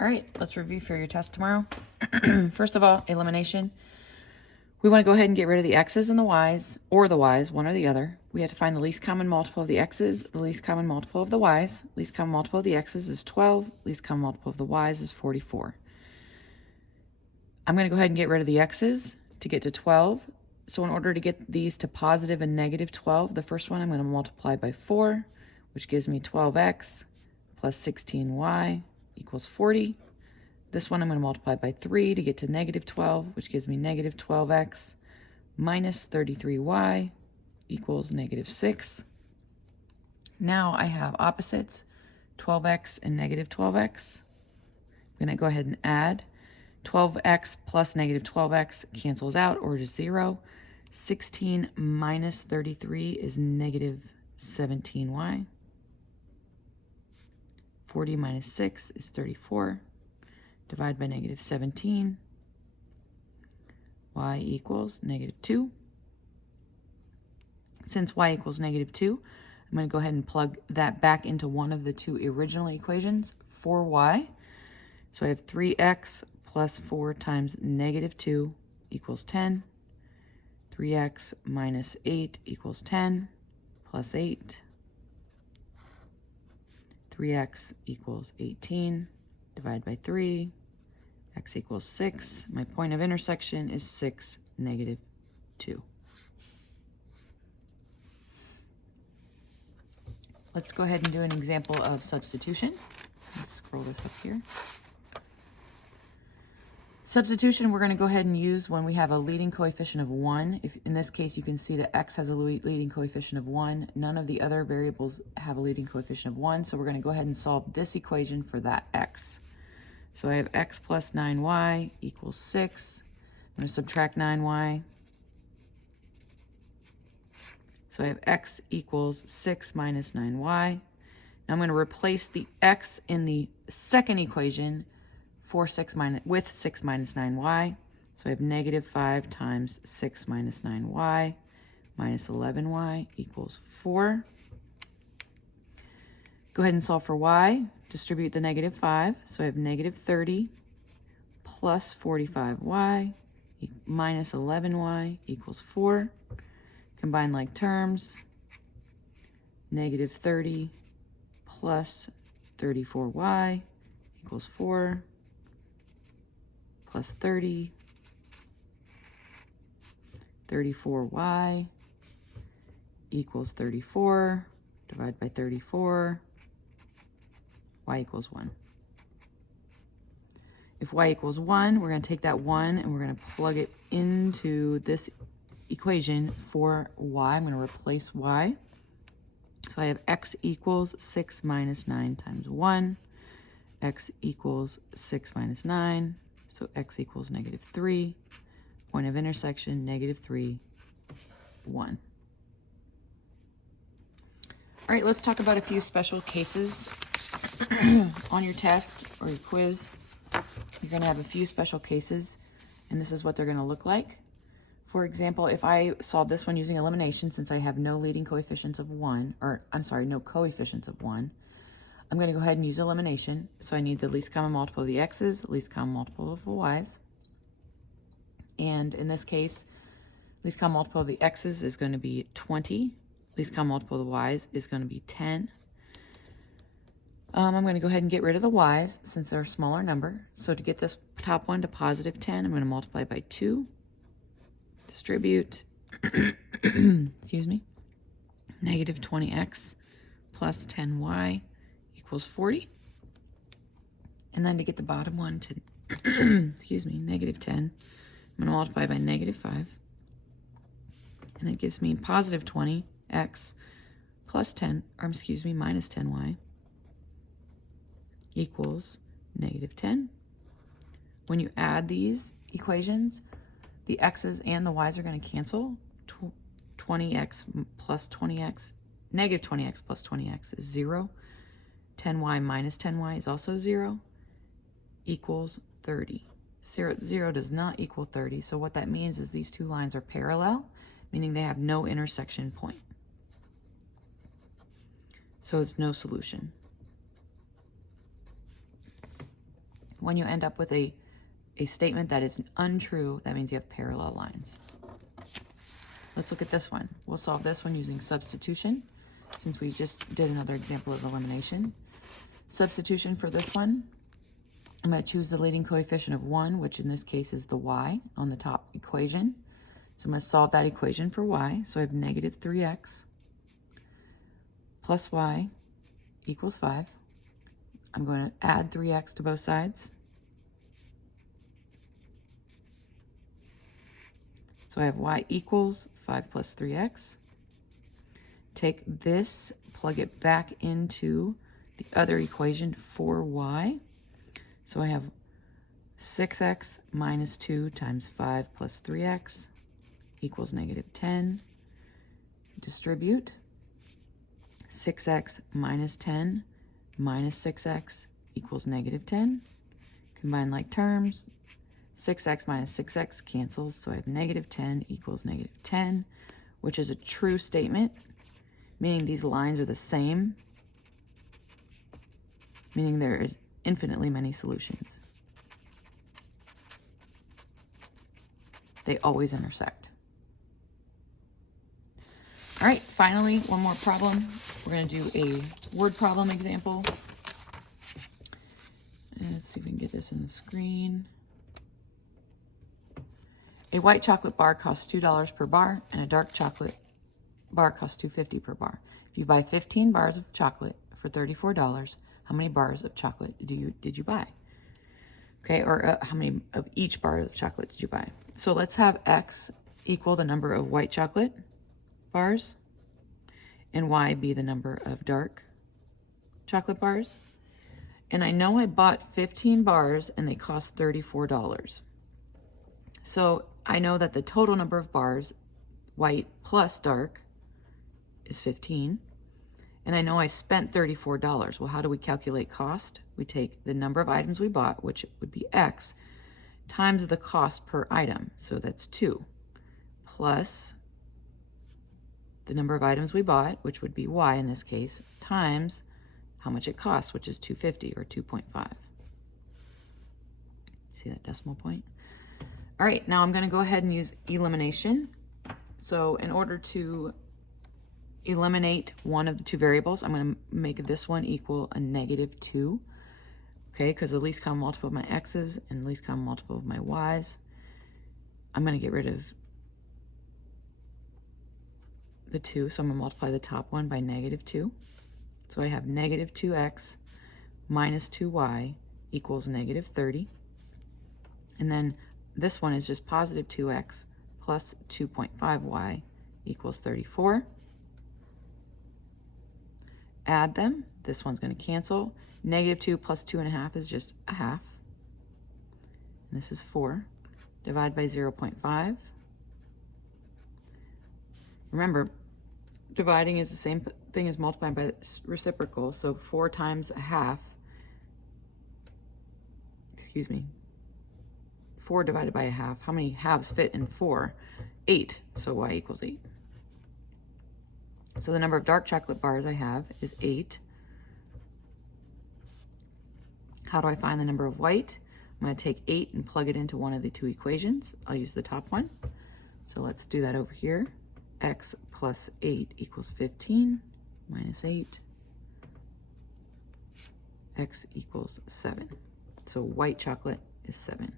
All right, let's review for your test tomorrow. First of all, elimination. We want to go ahead and get rid of the x's and the y's, or the y's, one or the other. We have to find the least common multiple of the x's, the least common multiple of the y's. Least common multiple of the x's is 12. Least common multiple of the y's is 44. I'm going to go ahead and get rid of the x's to get to 12. So in order to get these to positive and negative 12, the first one I'm going to multiply by 4, which gives me 12x plus 16y equals 40. This one I'm going to multiply by 3 to get to negative 12, which gives me negative 12x minus 33y equals negative 6. Now I have opposites, 12x and negative 12x. I'm going to go ahead and add. 12x plus negative 12x cancels out, or is 0. 16 minus 33 is negative 17y. 40 minus 6 is 34. Divide by negative 17. Y equals negative 2. Since y equals negative 2, I'm going to go ahead and plug that back into one of the two original equations for y. So I have 3x plus 4 times negative 2 equals 10. 3x minus 8 equals 10 plus 8. 3x equals 18. Divide by 3. X equals 6. My point of intersection is 6, negative 2. Let's go ahead and do an example of substitution. Let's scroll this up here. Substitution, we're going to go ahead and use when we have a leading coefficient of 1. If in this case, you can see that x has a leading coefficient of 1. None of the other variables have a leading coefficient of 1, so we're going to go ahead and solve this equation for that x. So I have x plus 9y equals 6. I'm going to subtract 9y. So I have x equals 6 minus 9y. Now I'm going to replace the x in the second equation with 6 minus 9y. So I have negative 5 times 6 minus 9y minus 11y equals 4. Go ahead and solve for y. Distribute the negative 5. So I have negative 30 plus 45y minus 11y equals 4. Combine like terms. Negative 30 plus 34y equals 4. Plus 30, 34y equals 34, divide by 34, y equals 1. If y equals 1, we're going to take that 1 and we're going to plug it into this equation for y. I'm going to replace y. So I have x equals 6 minus 9 times 1. X equals 6 minus 9. So x equals negative 3. Point of intersection, negative 3, 1. All right, let's talk about a few special cases on your test or your quiz. You're going to have a few special cases, and this is what they're going to look like. For example, if I solve this one using elimination, since I have no leading coefficients of 1, or I'm sorry, no coefficients of 1, I'm going to go ahead and use elimination. So I need the least common multiple of the x's, least common multiple of the y's. And in this case, least common multiple of the x's is going to be 20. Least common multiple of the y's is going to be 10. I'm going to go ahead and get rid of the y's since they're a smaller number. So to get this top one to positive 10, I'm going to multiply by 2. Distribute, excuse me, negative 20x plus 10y equals 40. And then to get the bottom one to, excuse me, negative 10, I'm going to multiply by negative 5. And that gives me positive 20x plus 10, or excuse me, minus 10y equals negative 10. When you add these equations, the x's and the y's are going to cancel. 20x plus 20x, negative 20x plus 20x is 0. 10y minus 10y is also 0, equals 30. 0 does not equal 30, so what that means is these two lines are parallel, meaning they have no intersection point. So it's no solution. When you end up with a statement that is untrue, that means you have parallel lines. Let's look at this one. We'll solve this one using substitution, since we just did another example of elimination. Substitution for this one, I'm going to choose the leading coefficient of 1, which in this case is the y on the top equation. So I'm going to solve that equation for y. So I have negative 3x plus y equals 5. I'm going to add 3x to both sides. So I have y equals 5 plus 3x. Take this, plug it back into the other equation for y. So I have 6x minus 2 times 5 plus 3x equals negative 10. Distribute. 6x minus 10 minus 6x equals negative 10. Combine like terms. 6x minus 6x cancels, so I have negative 10 equals negative 10, which is a true statement, meaning these lines are the same, meaning there is infinitely many solutions. They always intersect. All right, finally, one more problem. We're going to do a word problem example. And let's see if we can get this in the screen. A white chocolate bar costs $2 per bar, and a dark chocolate bar costs $2.50 per bar. If you buy 15 bars of chocolate for $34, how many bars of chocolate did you buy? Okay, or how many of each bar of chocolate did you buy? So let's have X equal the number of white chocolate bars, and Y be the number of dark chocolate bars. And I know I bought 15 bars and they cost $34. So I know that the total number of bars, white plus dark, is 15. And I know I spent $34. Well, how do we calculate cost? We take the number of items we bought, which would be X, times the cost per item. So that's 2, plus the number of items we bought, which would be Y in this case, times how much it costs, which is $2.50 or 2.5. See that decimal point? All right, now I'm going to go ahead and use elimination. So in order to eliminate one of the two variables, I'm going to make this one equal a negative 2. Okay, because the least common multiple of my x's and the least common multiple of my y's. I'm going to get rid of the 2, so I'm going to multiply the top one by negative 2. So I have negative 2x minus 2y equals negative 30. And then this one is just positive 2x plus 2.5y equals 34. Add them. This one's going to cancel. Negative 2 plus 2.5 is just a half. And this is 4. Divide by 0.5. Remember, dividing is the same thing as multiplying by reciprocal. So 4 times a half, 4 divided by a half. How many halves fit in 4? 8. So y equals 8. So the number of dark chocolate bars I have is 8. How do I find the number of white? I'm going to take 8 and plug it into one of the two equations. I'll use the top one. So let's do that over here. X plus 8 equals 15 minus 8. X equals 7. So white chocolate is 7.